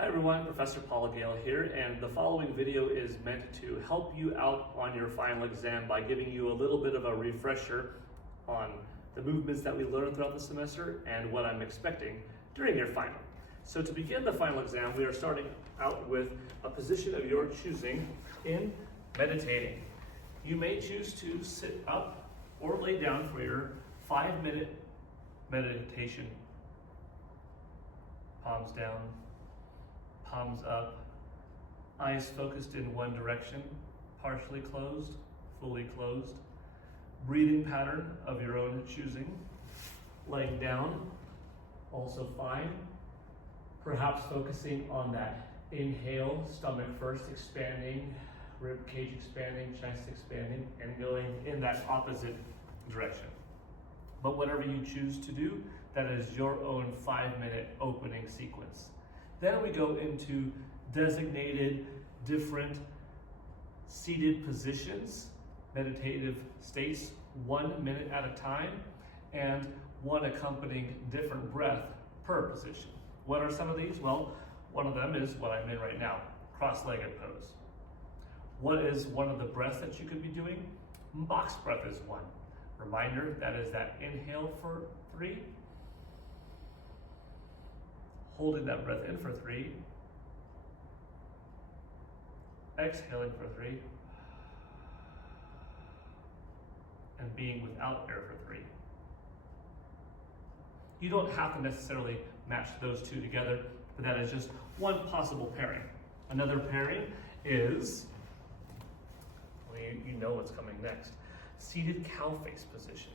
Hi everyone, Professor Gale here, and the following video is meant to help you out on your final exam by giving you a little bit of a refresher on the movements that we learned throughout the semester and what I'm expecting during your final. So to begin the final exam, we are starting out with a position of your choosing in meditating. You may choose to sit up or lay down for your 5-minute meditation. Palms down, palms up, eyes focused in one direction, partially closed, fully closed. Breathing pattern of your own choosing. Laying down, also fine. Perhaps focusing on that inhale, stomach first expanding, rib cage expanding, chest expanding, and going in that opposite direction. But whatever you choose to do, that is your own 5-minute opening sequence. Then we go into designated different seated positions, meditative states, 1 minute at a time, and one accompanying different breath per position. What are some of these? Well, one of them is what I'm in right now, cross-legged pose. What is one of the breaths that you could be doing? Box breath is one. Reminder, that is that inhale for 3, holding that breath in for 3, exhaling for 3, and being without air for 3. You don't have to necessarily match those two together, but that is just one possible pairing. Another pairing is, well, you know what's coming next. Seated cow face position.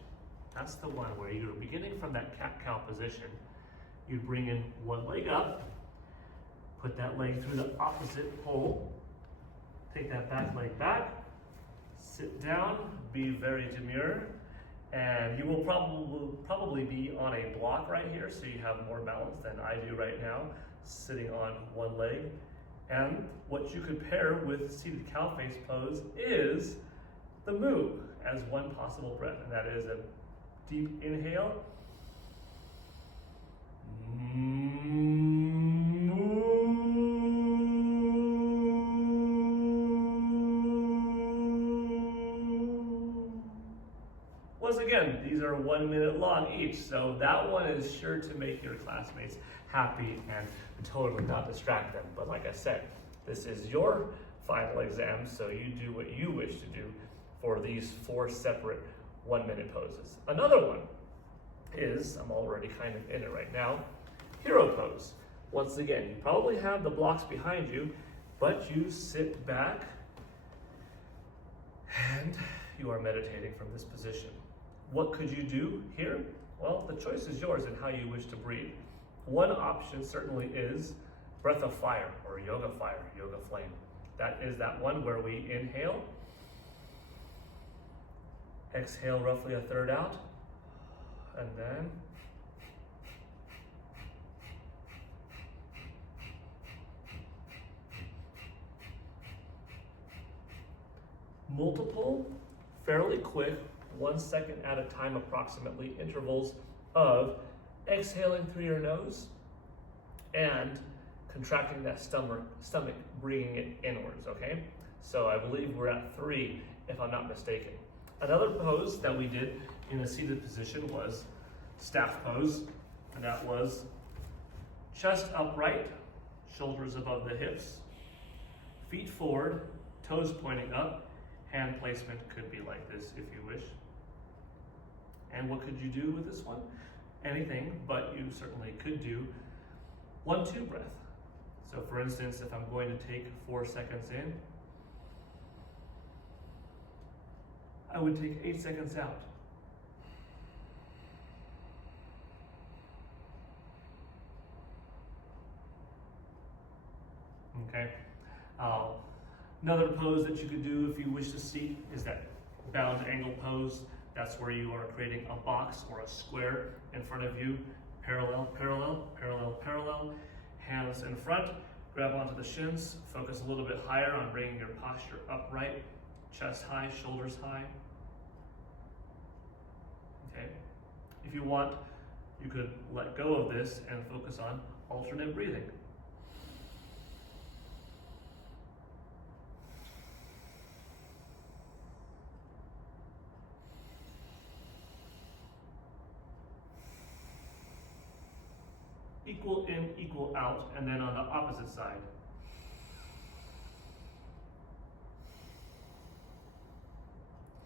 That's the one where you're beginning from that cat-cow position. You bring in one leg up, put that leg through the opposite pole, take that back leg back, sit down, be very demure, and you will probably be on a block right here, so you have more balance than I do right now, sitting on one leg. And what you could pair with seated cow face pose is the moo as one possible breath, and that is a deep inhale. Once again, these are 1 minute long each, so that one is sure to make your classmates happy and totally not distract them. But like I said, this is your final exam, so you do what you wish to do for these 4 separate 1 minute poses. Another one is, I'm already kind of in it right now, hero pose. Once again, you probably have the blocks behind you, but you sit back and you are meditating from this position. What could you do here? Well, the choice is yours in how you wish to breathe. One option certainly is breath of fire or yoga flame. That is that one where we inhale, exhale roughly a third out, and then multiple, fairly quick, 1 second at a time approximately, intervals of exhaling through your nose and contracting that stomach, bringing it inwards, okay? So I believe we're at 3, if I'm not mistaken. Another pose that we did in a seated position was staff pose, and that was chest upright, shoulders above the hips, feet forward, toes pointing up, hand placement could be like this if you wish. And what could you do with this one? Anything, but you certainly could do 1-2 breath. So for instance, if I'm going to take 4 seconds in, I would take 8 seconds out. Okay. Another pose that you could do if you wish to see is that bound angle pose. That's where you are creating a box or a square in front of you, parallel, parallel, parallel, parallel, hands in front, grab onto the shins, focus a little bit higher on bringing your posture upright, chest high, shoulders high. Okay. If you want, you could let go of this and focus on alternate breathing. equal in, equal out, and then on the opposite side.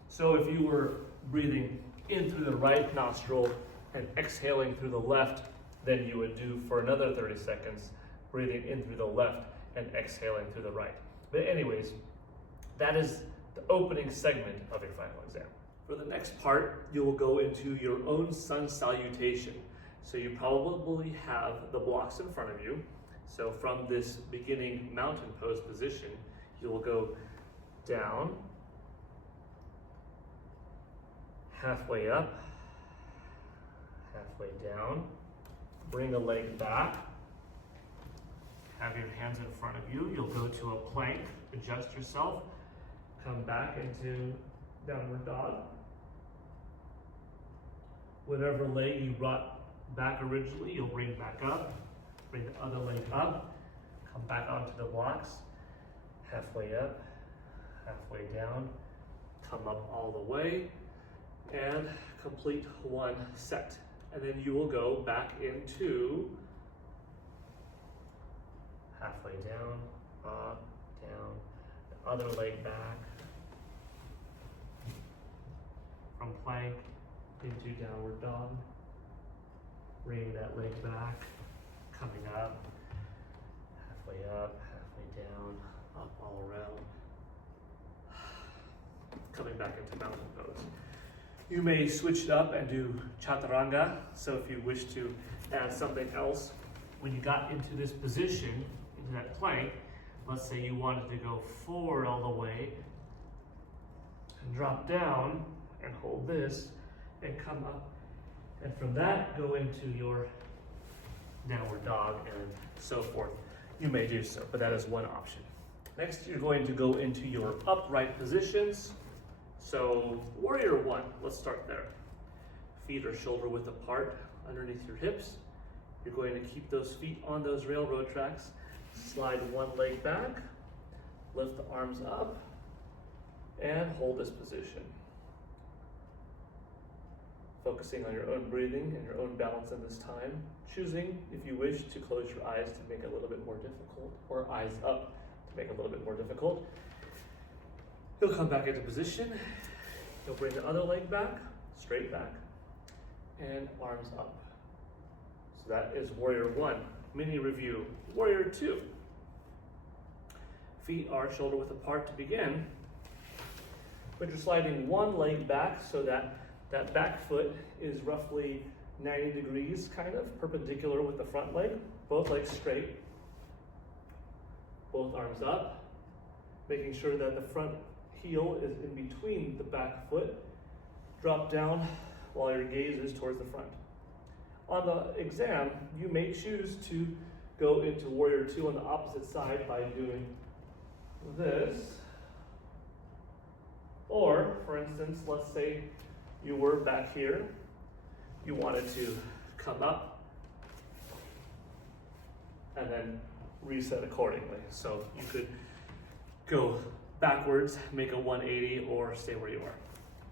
So if you were breathing in through the right nostril and exhaling through the left, then you would do for another 30 seconds, breathing in through the left and exhaling through the right. But anyways, that is the opening segment of your final exam. For the next part, you will go into your own sun salutation. So you probably have the blocks in front of you. So from this beginning mountain pose position, you will go down, halfway up, halfway down, bring a leg back, have your hands in front of you. You'll go to a plank, adjust yourself, come back into downward dog. Whatever leg you brought back originally, you'll bring back up, bring the other leg up, come back onto the blocks, halfway up, halfway down, come up all the way, and complete one set. And then you will go back into halfway down, up, down, the other leg back, from plank into downward dog, bring that leg back, coming up, halfway down, up all around, coming back into mountain pose. You may switch it up and do chaturanga. So if you wish to add something else, when you got into this position, into that plank, let's say you wanted to go forward all the way and drop down and hold this and come up. And from that, go into your downward dog and so forth. You may do so, but that is one option. Next, you're going to go into your upright positions. So warrior one, let's start there. Feet are shoulder width apart underneath your hips. You're going to keep those feet on those railroad tracks. Slide one leg back, lift the arms up, and hold this position. Focusing on your own breathing and your own balance in this time. Choosing, if you wish, to close your eyes to make it a little bit more difficult, or eyes up to make it a little bit more difficult. You'll come back into position. You'll bring the other leg back, straight back, and arms up. So that is warrior one. Mini review. Warrior two. Feet are shoulder width apart to begin, but you're sliding one leg back so that that back foot is roughly 90 degrees, kind of perpendicular with the front leg. Both legs straight. Both arms up, making sure that the front heel is in between the back foot. Drop down while your gaze is towards the front. On the exam, you may choose to go into warrior two on the opposite side by doing this. Or, for instance, let's say you were back here, you wanted to come up and then reset accordingly. So you could go backwards, make a 180, or stay where you are.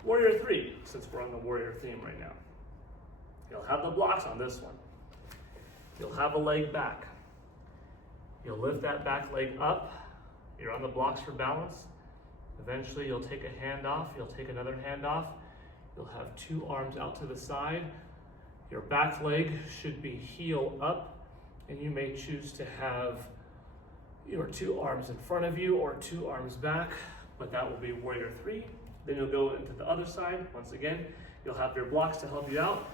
Warrior three, since we're on the warrior theme right now. You'll have the blocks on this one. You'll have a leg back. You'll lift that back leg up. You're on the blocks for balance. Eventually you'll take a hand off, you'll take another hand off. You'll have two arms out to the side. Your back leg should be heel up, and you may choose to have your two arms in front of you or two arms back, but that will be warrior three. Then you'll go into the other side. Once again, you'll have your blocks to help you out.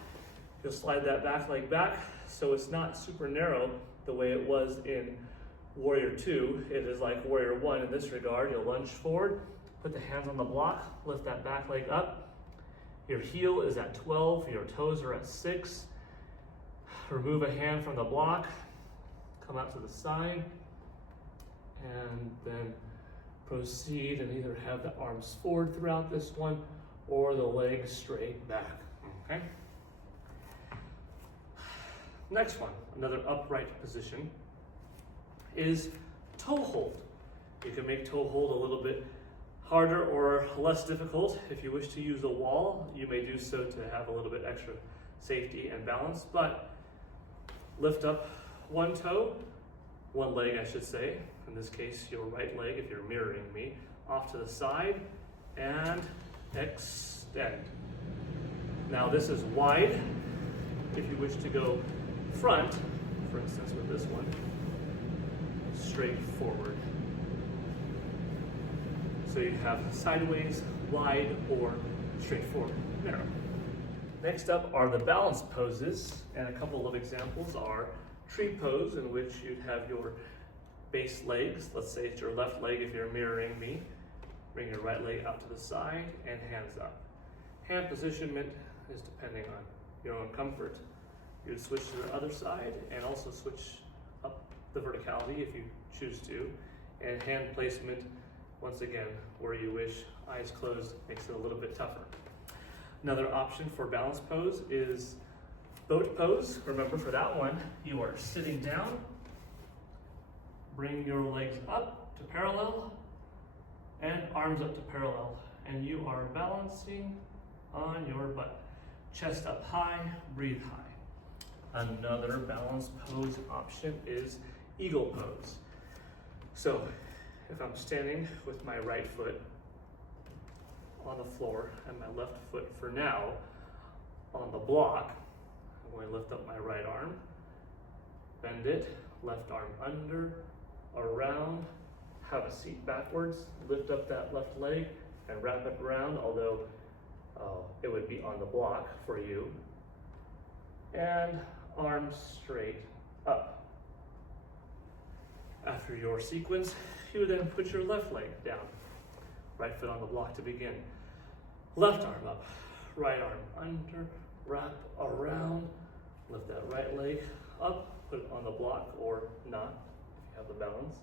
You'll slide that back leg back so it's not super narrow the way it was in warrior two. It is like warrior one in this regard. You'll lunge forward, put the hands on the block, lift that back leg up. Your heel is at 12, your toes are at 6. Remove a hand from the block, come out to the side, and then proceed and either have the arms forward throughout this one or the legs straight back, okay? Next one, another upright position, is toe hold. You can make toe hold a little bit harder or less difficult. If you wish to use a wall, you may do so to have a little bit extra safety and balance, but Lift up one toe, one leg I should say, in this case your right leg if you're mirroring me, off to the side and extend. Now this is wide. If you wish to go front, for instance with this one, straight forward. So you have sideways, wide, or straight forward, narrow. Next up are the balance poses, and a couple of examples are tree pose, in which you'd have your base legs, let's say it's your left leg if you're mirroring me, bring your right leg out to the side and hands up. Hand positionment is depending on your own comfort. You'd switch to the other side and also switch up the verticality if you choose to. And hand placement, once again, where you wish, eyes closed, makes it a little bit tougher. Another option for balance pose is boat pose. Remember, for that one, you are sitting down, bring your legs up to parallel, and arms up to parallel, and you are balancing on your butt. Chest up high, breathe high. Another balance pose option is eagle pose. So, if I'm standing with my right foot on the floor and my left foot for now on the block, I'm going to lift up my right arm, bend it, left arm under, around, have a seat backwards, lift up that left leg and wrap it around, although it would be on the block for you, and arms straight up. After your sequence, you would then put your left leg down, right foot on the block to begin. Left arm up, right arm under, wrap around, lift that right leg up, put it on the block or not, if you have the balance.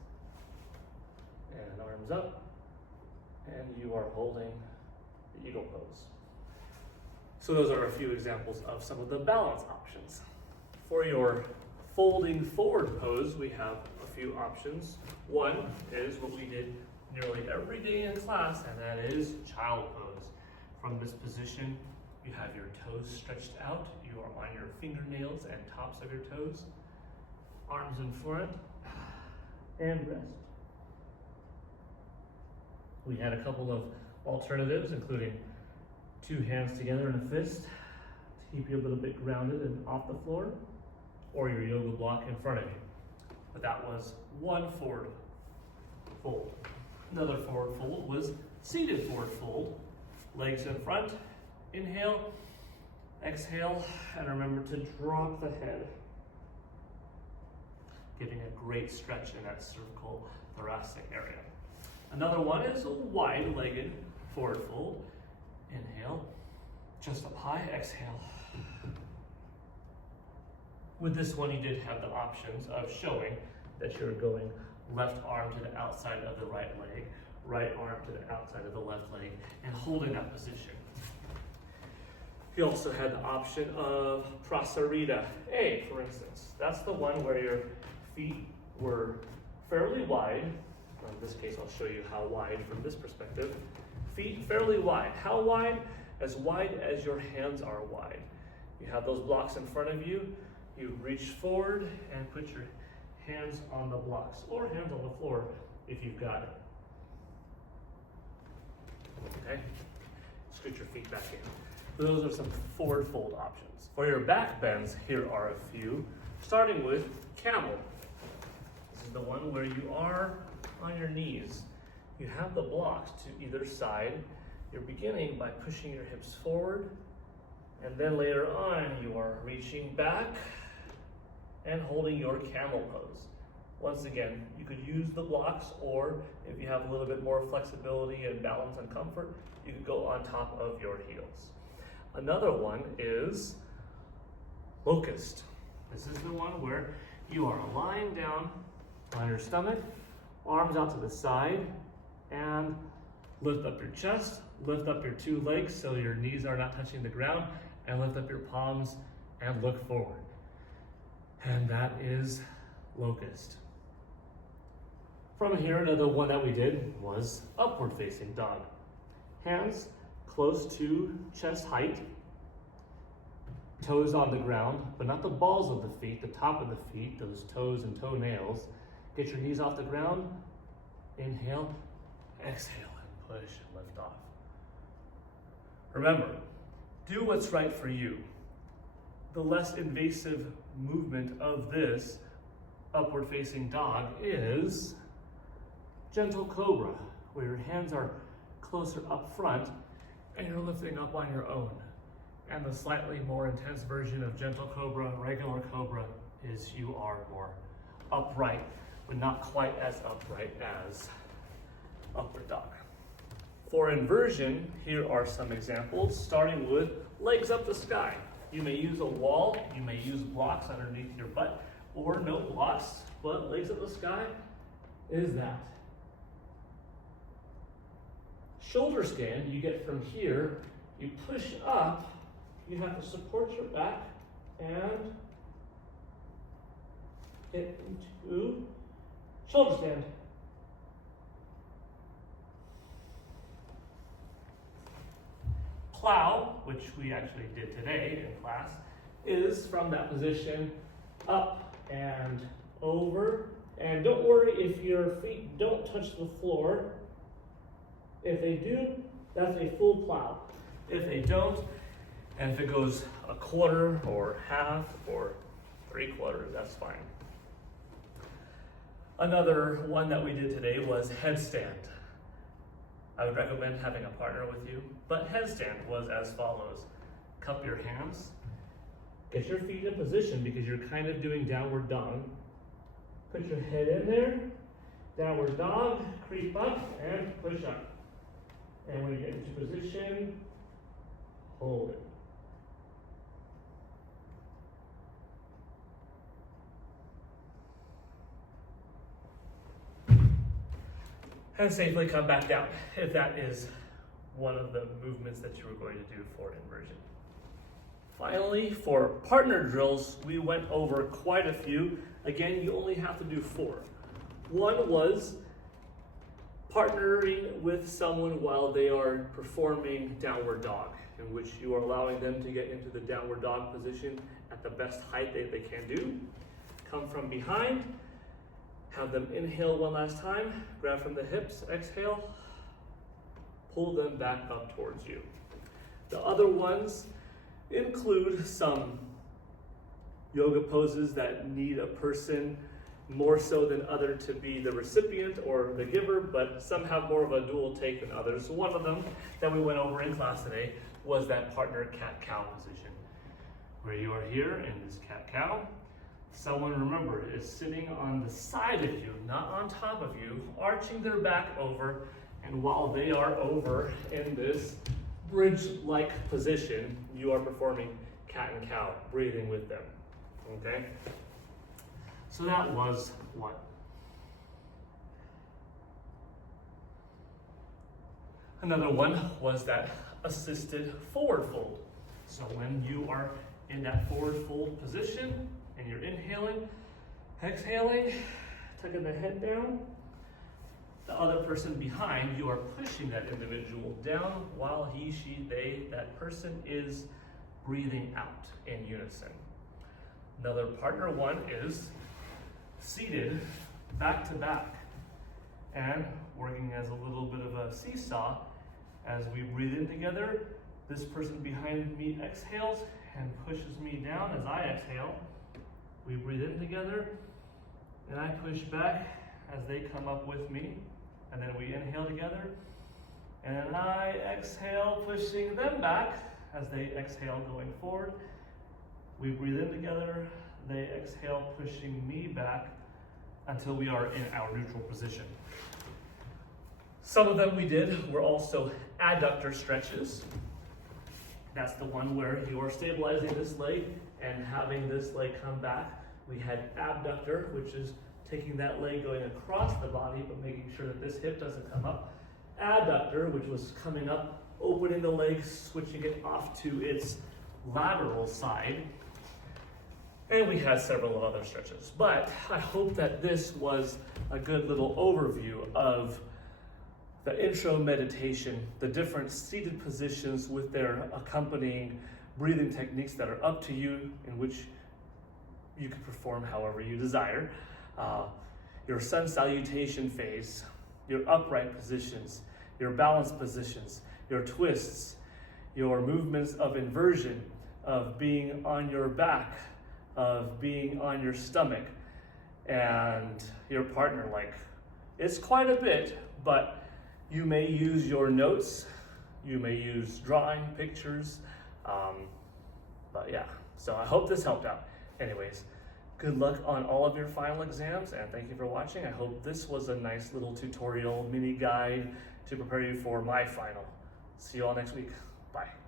And arms up, and you are holding the eagle pose. So those are a few examples of some of the balance options. For your folding forward pose, we have a few options. One is what we did nearly every day in class, and that is child pose. From this position, you have your toes stretched out, you are on your fingernails and tops of your toes, arms in front, and rest. We had a couple of alternatives, including two hands together in a fist to keep you a little bit grounded and off the floor, or your yoga block in front of you. But that was one forward fold. Another forward fold was seated forward fold. Legs in front, inhale, exhale, and remember to drop the head, giving a great stretch in that cervical thoracic area. Another one is a wide-legged forward fold. Inhale, chest up high, exhale. With this one, you did have the options of showing that you're going left arm to the outside of the right leg, right arm to the outside of the left leg, and holding that position. You also had the option of Prasarita A, for instance. That's the one where your feet were fairly wide. In this case, I'll show you how wide from this perspective. Feet fairly wide. How wide? As wide as your hands are wide. You have those blocks in front of you. You reach forward and put your hands on the blocks, or hands on the floor if you've got it. Okay? Scoot your feet back in. Those are some forward fold options. For your back bends, here are a few, starting with camel. This is the one where you are on your knees. You have the blocks to either side. You're beginning by pushing your hips forward, and then later on you are reaching back and holding your camel pose. Once again, you could use the blocks, or if you have a little bit more flexibility and balance and comfort, you could go on top of your heels. Another one is locust. This is the one where you are lying down on your stomach, arms out to the side, and lift up your chest, lift up your two legs so your knees are not touching the ground, and lift up your palms and look forward. And that is locust. From here, another one that we did was upward facing dog. Hands close to chest height. Toes on the ground, but not the balls of the feet, the top of the feet, those toes and toenails. Get your knees off the ground. Inhale, exhale, and push and lift off. Remember, do what's right for you. The less invasive movement of this upward facing dog is gentle cobra, where your hands are closer up front and you're lifting up on your own. And the slightly more intense version of gentle cobra, regular cobra, is you are more upright, but not quite as upright as upward dog. For inversion, here are some examples, starting with legs up the sky. You may use a wall, you may use blocks underneath your butt, or no blocks, but legs up the sky is that. Shoulder stand, you get from here, you push up, you have to support your back and get into shoulder stand. Plow, which we actually did today in class, is from that position up and over. And don't worry if your feet don't touch the floor. If they do, that's a full plow. If they don't, and if it goes a quarter or half or 3/4, that's fine. Another one that we did today was headstand. I would recommend having a partner with you, but headstand was as follows. Cup your hands, get your feet in position because you're kind of doing downward dog. Put your head in there, downward dog, creep up and push up. And when you get into position, hold it. And safely come back down, if that is one of the movements that you were going to do for inversion. Finally, for partner drills, we went over quite a few. Again, you only have to do 4. One was partnering with someone while they are performing downward dog, in which you are allowing them to get into the downward dog position at the best height that they can do. Come from behind. Have them inhale one last time, grab from the hips, exhale, pull them back up towards you. The other ones include some yoga poses that need a person more so than other to be the recipient or the giver, but some have more of a dual take than others. So one of them that we went over in class today was that partner cat-cow position, where you are here in this cat-cow. Someone, remember, is sitting on the side of you, not on top of you, arching their back over, and while they are over in this bridge-like position, you are performing cat and cow, breathing with them, okay? So that was one. Another one was that assisted forward fold. So when you are in that forward fold position, and you're inhaling, exhaling, tucking the head down. The other person behind, you are pushing that individual down while he, she, they, that person is breathing out in unison. Another partner one is seated back to back and working as a little bit of a seesaw. As we breathe in together, this person behind me exhales and pushes me down as I exhale. We breathe in together, and I push back as they come up with me, and then we inhale together, and then I exhale, pushing them back as they exhale, going forward. We breathe in together, they exhale, pushing me back until we are in our neutral position. Some of them we did were also adductor stretches. That's the one where you are stabilizing this leg and having this leg come back. We had abductor, which is taking that leg going across the body, but making sure that this hip doesn't come up. Adductor, which was coming up, opening the leg, switching it off to its lateral side. And we had several of other stretches. But I hope that this was a good little overview of the intro meditation, the different seated positions with their accompanying breathing techniques that are up to you, in which you can perform however you desire. Your sun salutation phase, your upright positions, your balance positions, your twists, your movements of inversion, of being on your back, of being on your stomach, and your partner. Like, it's quite a bit, but you may use your notes, you may use drawing pictures, but yeah, so I hope this helped out. Anyways, good luck on all of your final exams, and thank you for watching. I hope this was a nice little tutorial mini guide to prepare you for my final. See you all next week. Bye.